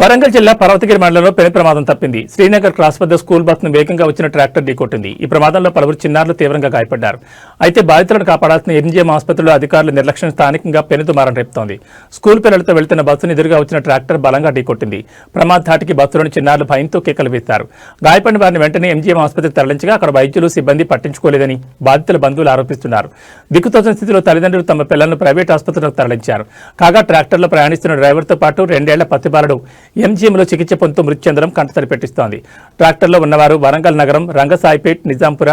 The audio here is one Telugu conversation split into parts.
వరంగల్ జిల్లా పర్వతగిరి మండలంలో పెను ప్రమాదం తప్పింది. శ్రీనగర్ క్రాస్ వద్ద స్కూల్ బస్సును వేగంగా వచ్చిన ట్రాక్టర్ ఢీకొట్టింది. ఈ ప్రమాదంలో పలువురు చిన్నారులు తీవ్రంగా గాయపడ్డారు. అయితే బాధితులను కాపాడాల్సిన ఎంజీఎం ఆసుపత్రిలో అధికారుల నిర్లక్ష్యం స్థానికంగా పెనుదుమారం రేపుతోంది. స్కూల్ పిల్లలతో వెళ్తున్న బస్సును ఎదురుగా వచ్చిన ట్రాక్టర్ బలంగా ఢీకొట్టింది. ప్రమాద ధాటికి బస్సులోని చిన్నారులు భయంతో కేకలు వేస్తారు గాయపడిన వారిని వెంటనే ఎంజీఎం ఆసుపత్రికి తరలించగా అక్కడ వైద్యులు సిబ్బంది పట్టించుకోలేదని బాధితుల బంధువులు ఆరోపిస్తున్నారు. దిక్కుతోచిన స్థితిలో తల్లిదండ్రులు తమ పిల్లలను ప్రైవేట్ ఆసుపత్రులకు తరలించారు. కాగా ట్రాక్టర్లో ప్రయాణిస్తున్న డ్రైవర్తో పాటు రెండేళ్ళ పత్తిబాలుడు ఎంజీఎంలో చికిత్స పొందుతూ మృతి చెందడం కంటతడి పెట్టిస్తోంది ట్రాక్టర్లో ఉన్నవారు వరంగల్ నగరం రంగసాయిపేట్ నిజాంపుర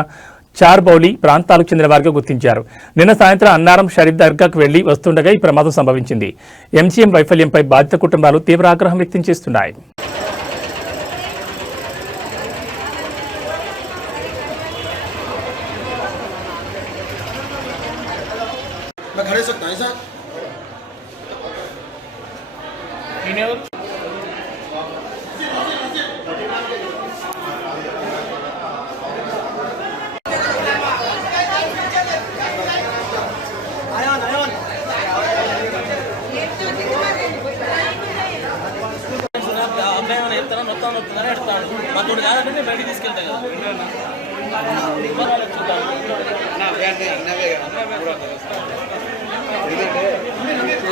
చార్బౌలి ప్రాంతాలకు చెందిన వారిగా గుర్తించారు నిన్న సాయంత్రం అన్నారం షరీఫ్ దర్గాకు వెళ్లి వస్తుండగా ఈ ప్రమాదం సంభవించింది ఎంజీఎం వైఫల్యంపై బాధిత కుటుంబాలు తీవ్ర ఆగ్రహం వ్యక్తం చేస్తున్నాయి मैं खड़े सकता है ऐसा అబ్బాయి మొత్తం చెప్తారా నొత్తాను మా తోడు కాదంటే నేను బయటికి తీసుకెళ్తా కదా.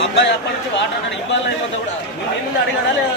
అబ్బాయి అప్పటి నుంచి వాటర్ అన్నాడు ఇవ్వాలి అయిపోతా కూడా నేను ముందు అడిగాడా లేదా?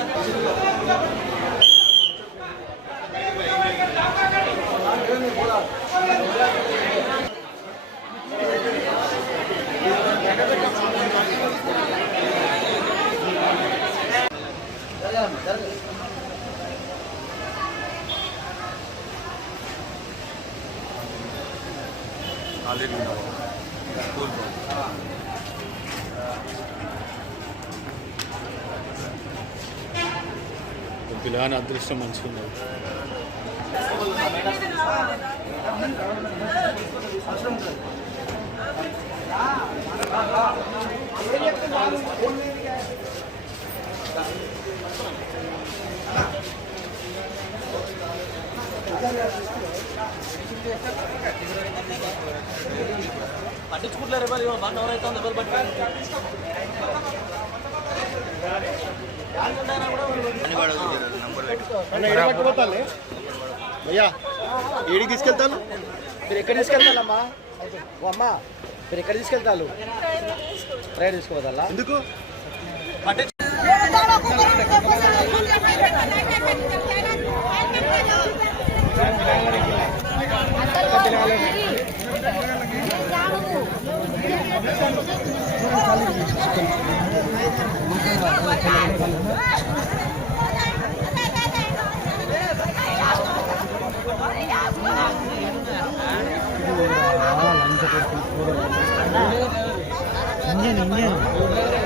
పిల్లగాని అదృష్టం మంచిగా ఉన్నది పట్టించుకుంటలేరు ఎవరు ఇవాళ బండి ఎవరైతే ఉందో ఎవరు పట్టి. भैया ఏడికి తీసుకెళ్తాను? మీరు ఎక్కడ తీసుకెళ్తానమ్మా ఓ అమ్మా మీరు ఎక్కడ తీసుకెళ్తాను ట్రైన్ తీసుకోవద్దా ఎందుకు? 인년 인년